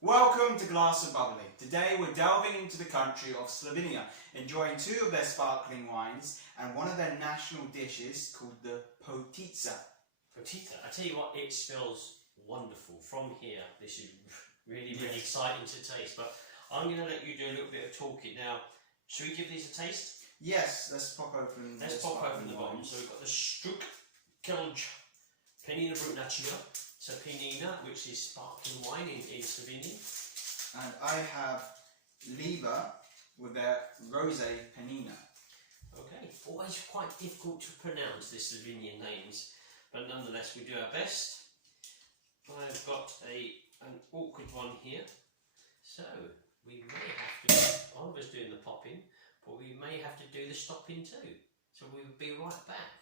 Welcome to Glass of Bubbly. Today we're delving into the country of Slovenia, enjoying two of their sparkling wines and one of their national dishes called the potica. Potica, I tell you what, it smells wonderful from here. This is really exciting to taste, but I'm going to let you do a little bit of talking now. Should we give these a taste? Yes, let's pop open the bottom. So we've got the Struk Kelj Penina Brutnacia. So Penina, which is sparkling wine in Slovenian. And I have Liba with their Rosé Penina. Okay, always quite difficult to pronounce the Slovenian names, but nonetheless we do our best. I've got an awkward one here, so we may have to, Oliver's doing the popping, but we may have to do the stopping too. So we'll be right back.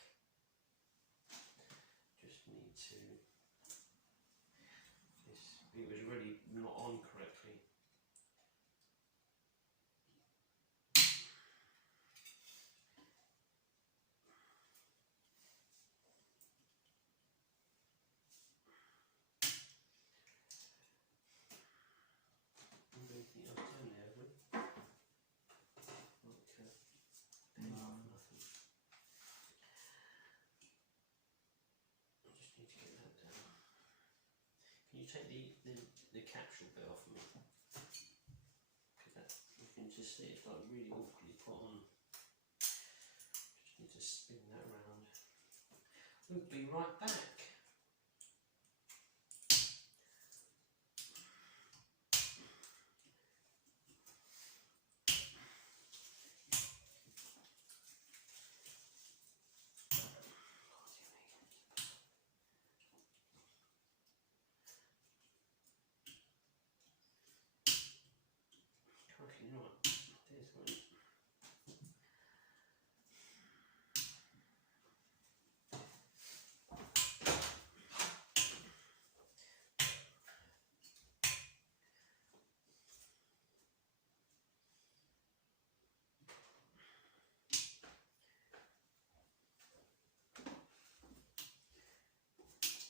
Just need to, it was really not on correctly. Can you take the capsule bit off me? Because you can just see it's like really awkwardly put on. Just need to spin that around. We'll be right back. You know what? There's one.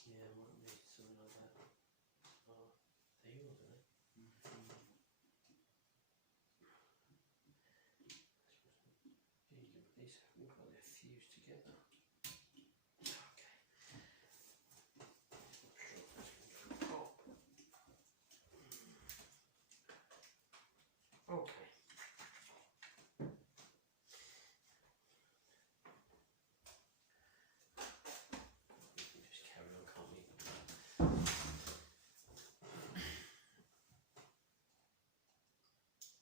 Yeah, I might need some of that. Oh, there you go. These haven't got their fused together. Okay. Not sure if that's going to pop. Okay. We can just carry on, can't we?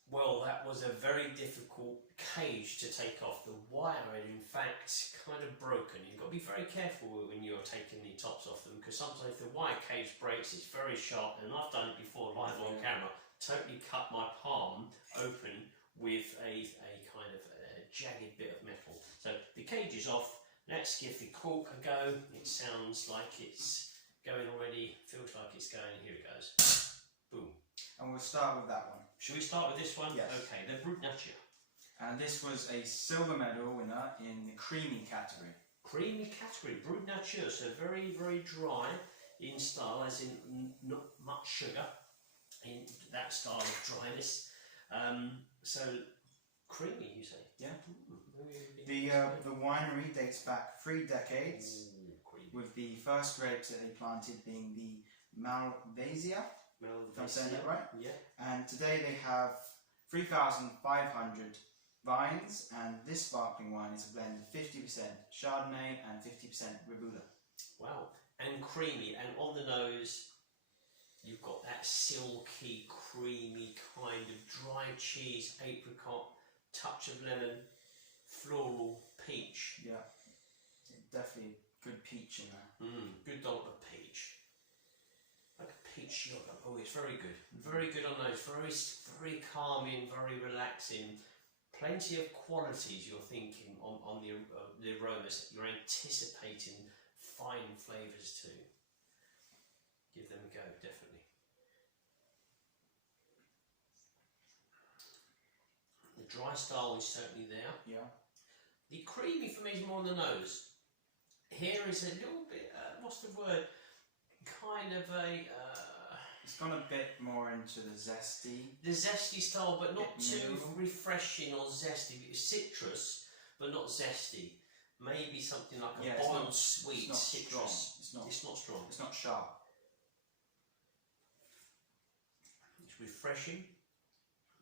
Well, that was a very difficult cage to take off. The wire had in fact kind of broken. You've got to be very careful when you're taking the tops off them, because sometimes the wire cage breaks, it's very sharp, and I've done it before live on camera, totally cut my palm open with a kind of jagged bit of metal. So the cage is off. Let's give the cork a go. It sounds like it's going already, feels like it's going. Here it goes. Boom. And we'll start with that one. Should we start with this one? Yes. Okay, the Brutnacia. And this was a silver medal winner in the creamy category. Creamy category, Brutnacia, so very, very dry in style, as in not much sugar, in that style of dryness. So creamy, you say? Yeah. The winery dates back 3 decades, with the first grapes that they planted being the Malvasia. If I'm saying that right? Yeah. And today they have 3,500 vines, and this sparkling wine is a blend of 50% Chardonnay and 50% Ribula. Wow, and creamy, and on the nose you've got that silky, creamy kind of dry cheese, apricot, touch of lemon, floral, peach. Yeah, definitely good peach in there. Good dollop of peach. Like a peach yogurt. Oh, it's very good. Very good on those. Very calming, very relaxing. Plenty of qualities you're thinking on the aromas. You're anticipating fine flavours too. Give them a go, definitely. The dry style is certainly there. Yeah. The creamy for me is more on the nose. Here is a little bit, what's the word? Kind of a It's gone a bit more into the zesty. The zesty style, but not too middle. refreshing or zesty. It's citrus, but not zesty. Maybe something like a Yeah, boiled sweet it's not citrus. strong. It's not strong. It's not sharp. It's refreshing.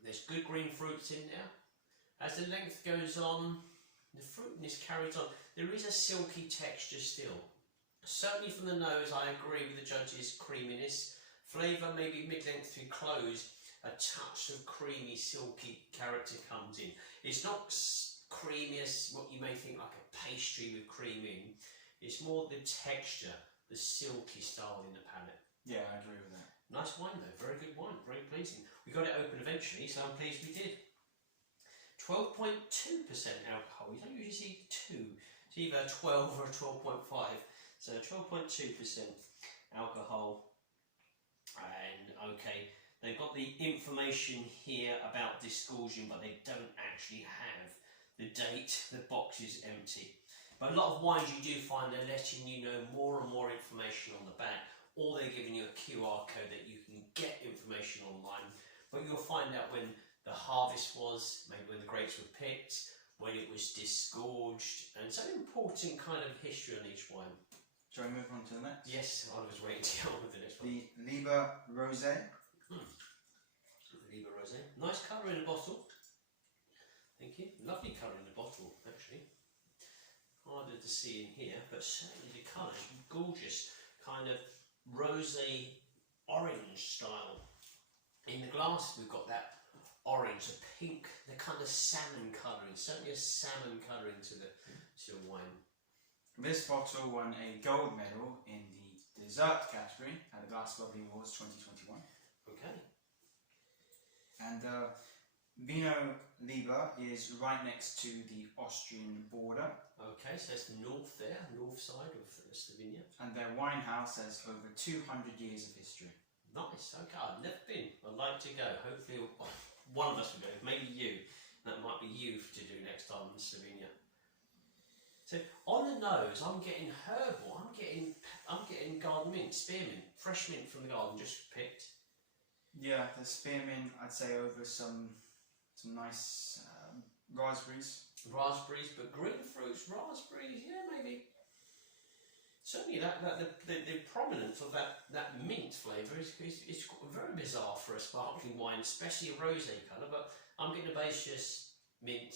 There's good green fruits in there. As the length goes on, the fruitiness carries on. There is a silky texture still. Certainly from the nose, I agree with the judge's creaminess. Flavour, maybe mid-length through close, a touch of creamy, silky character comes in. It's not creamy as what you may think like a pastry with cream in. It's more the texture, the silky style in the palate. Yeah, I agree with that. Nice wine though, very good wine, very pleasing. We got it open eventually, so I'm pleased we did. 12.2% alcohol. You don't usually see 2. It's either 12 or 12.5. So 12.2% alcohol. And okay, they've got the information here about disgorging, but they don't actually have the date. The box is empty. But a lot of wines you do find they're letting you know more and more information on the back, or they're giving you a QR code that you can get information online. But you'll find out when the harvest was, maybe when the grapes were picked, when it was disgorged, and it's an important kind of history on each wine. Shall we move on to the next? Yes, I was waiting to get on with the next one. The Liber Rosé. Liber Rosé. Nice colour in the bottle. Thank you. Lovely colour in the bottle, actually. Harder to see in here, but certainly the colour is gorgeous. Kind of rosé orange style. In the glass, we've got that orange, the pink, the kind of salmon colouring, certainly a salmon colouring to the wine. This bottle won a gold medal in the dessert category at the Glass Lovely Awards 2021. Okay. And Vino Liber is right next to the Austrian border. Okay, so it's the north there, north side of Slovenia. And their wine house has over 200 years of history. Nice, okay, I've never been. I'd like to go. Hopefully one of us will go, maybe you. That might be you to do next time in Slovenia. So on the nose, I'm getting herbal. I'm getting garden mint, spearmint, fresh mint from the garden, just picked. Yeah, the spearmint, I'd say over some nice raspberries. Raspberries, but green fruits, raspberries, yeah, maybe. Certainly, the prominence of that mint flavour is very bizarre for a sparkling wine, especially a rosé colour. But I'm getting a basis mint,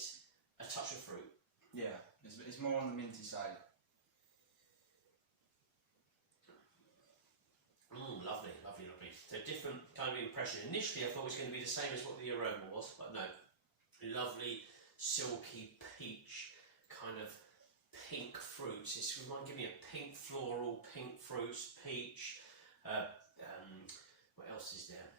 a touch of fruit. Yeah, it's more on the minty side. Lovely, lovely, lovely. So different kind of impression. Initially, I thought it was going to be the same as what the aroma was, but no. Lovely, silky peach kind of pink fruits. It's giving me a pink floral, pink fruits, peach. What else is there?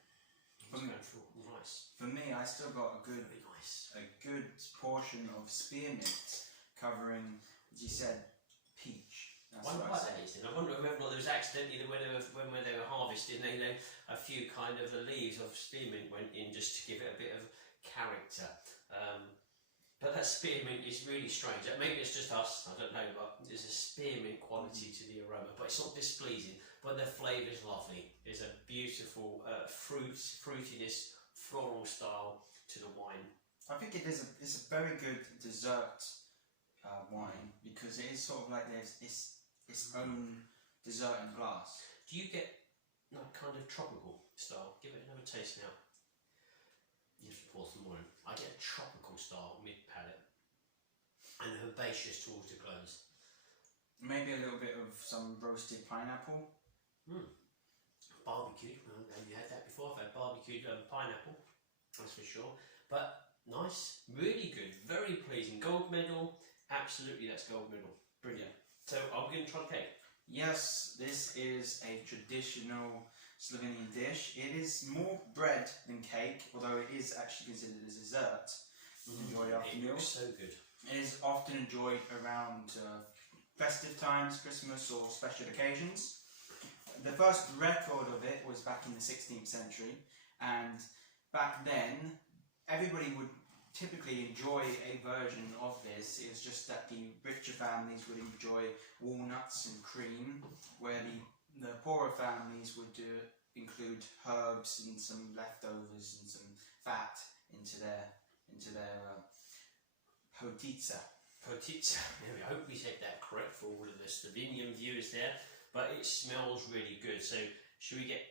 Nice. For me, I still got a good portion of spearmint covering, as you said, peach. I wonder why that is. And I wonder whether there was accidentally when they were harvesting, a few kind of the leaves of spearmint went in just to give it a bit of character. But that spearmint is really strange. Maybe it's just us, I don't know, but there's a spearmint quality to the aroma, but it's not displeasing, but the flavour is lovely. There's a beautiful fruitiness, floral style to the wine. I think it's a very good dessert wine, because it is sort of like there's its own dessert in glass. Do you get that kind of tropical style? Give it another taste now. You have to pour some more in. I get a tropical style mid-palate and herbaceous towards the close. Maybe a little bit of some roasted pineapple. Barbecued. Well, have you had that before? I've had barbecued pineapple, that's for sure. But nice, really good, very pleasing. Gold medal, absolutely, that's gold medal. Brilliant. So are we going to try the cake? Yes, this is a traditional Slovenian dish. It is more bread than cake, although it is actually considered a dessert. Enjoy after It meals. looks so good. It is often enjoyed around festive times, Christmas or special occasions. The first record of it was back in the 16th century, and back then everybody would typically enjoy a version of this. It was just that the richer families would enjoy walnuts and cream, where the poorer families would include herbs and some leftovers and some fat into their potica. Potica. I hope we said that correct for all of the Slovenian viewers there. But it smells really good. So should we get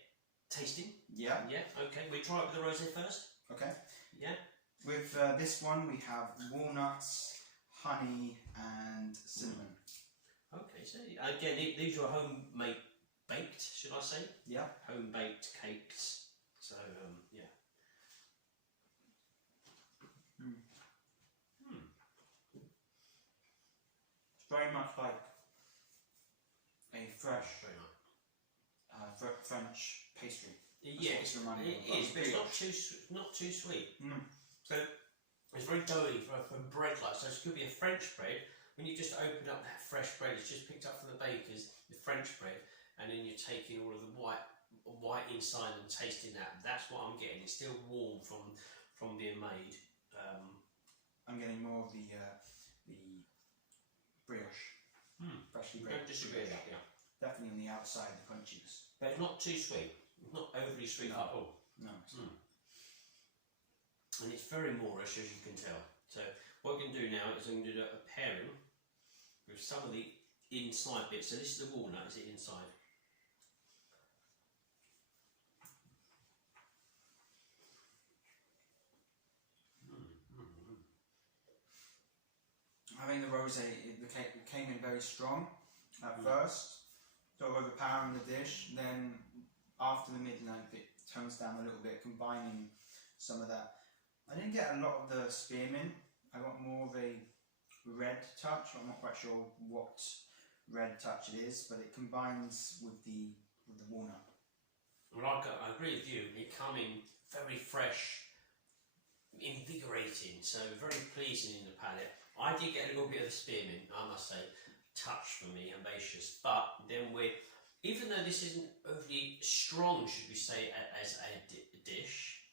tasting? Yeah. Yeah. Okay. We try it with the rosé first. Okay. Yeah. With this one, we have walnuts, honey, and cinnamon. Okay. So again, these are homemade baked, should I say? Yeah. Home baked cakes. So yeah. It's very much like a fresh French pastry. Yeah, it is, but it's not too sweet. So it's very doughy for bread like. So it could be a French bread. When you just open up that fresh bread, it's just picked up from the bakers, the French bread, and then you're taking all of the white inside and tasting that. That's what I'm getting. It's still warm from being made. I'm getting more of the brioche. Freshly Don't baked. disagree with that, yeah. Definitely on the outside, the crunchiness. But it's not too sweet. It's not overly sweet at all. No. It's not. And it's very Moorish, as you can tell. So what we can do now is I'm going to do a pairing with some of the inside bits. So this is the walnut, is it inside? Having the rosé, the cake came in very strong at first, sort of overpowering the dish. Then after the midnight, it tones down a little bit, combining some of that. I didn't get a lot of the spearmint. I got more of a red touch. I'm not quite sure what red touch it is, but it combines with the walnut. Well, I agree with you. It came in very fresh, invigorating, so very pleasing in the palate. I did get a little bit of the spearmint, I must say, touch for me, herbaceous. But then even though this isn't overly strong, should we say, as a dish,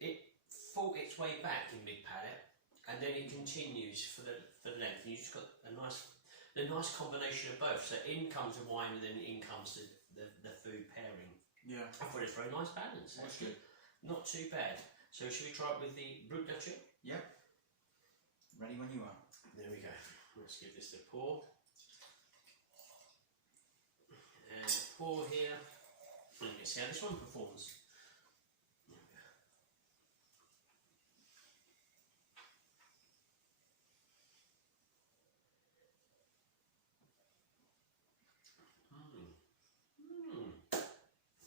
it fought its way back in mid palate, and then it continues for the length. And you just got the nice combination of both. So in comes the wine, and then in comes the food pairing. Yeah. I thought it's a very nice balance. That's good. Not too bad. So should we try it with the brut nature? Yep. Ready when you are. There we go. Let's give this a pour. And a pour here. And you can see how this one performs.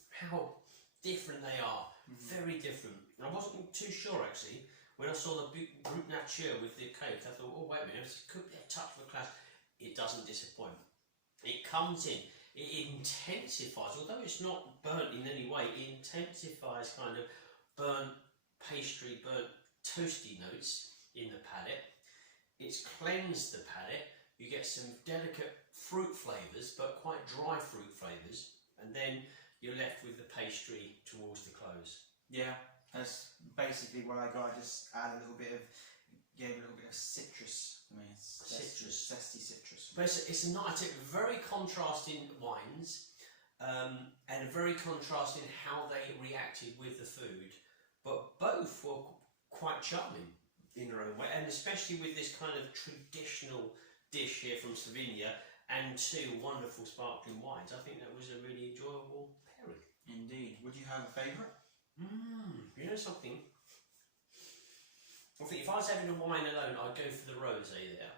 How different they are. Very different. I wasn't too sure actually. When I saw the brut nature with the cake, I thought, oh wait a minute, this could be a touch of a class. It doesn't disappoint. It comes in, it intensifies, although it's not burnt in any way, it intensifies kind of burnt pastry, burnt toasty notes in the palate. It's cleansed the palate. You get some delicate fruit flavours, but quite dry fruit flavours, and then you're left with the pastry towards the close. Yeah. That's basically what I got. I just gave a little bit of citrus for me. Zesty citrus. But it's a nice, very contrasting wines, and very contrasting how they reacted with the food. But both were quite charming in their own way, and especially with this kind of traditional dish here from Slovenia and two wonderful sparkling wines. I think that was a really enjoyable pairing. Indeed. Would you have a favourite? You know something? I think if I was having a wine alone, I'd go for the rosé there.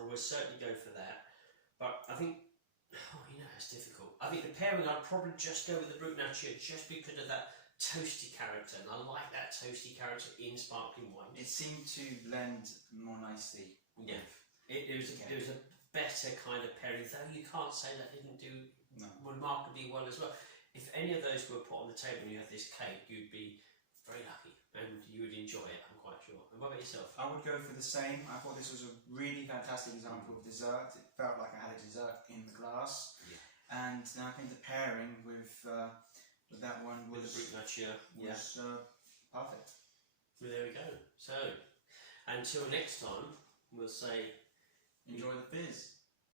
I would certainly go for that. But I think, it's difficult. I think the pairing, I'd probably just go with the brut nature just because of that toasty character, and I like that toasty character in sparkling wine. It seemed to blend more nicely. Yeah, it was a better kind of pairing, though you can't say that didn't do remarkably well as well. If any of those were put on the table and you had this cake, you'd be very lucky and you would enjoy it, I'm quite sure. And what about yourself? I would go for the same. I thought this was a really fantastic example of dessert. It felt like I had a dessert in the glass. Yeah. And now I think the pairing with that one was, with the brut nature was perfect. Well, there we go. So, until next time, we'll say enjoy the fizz.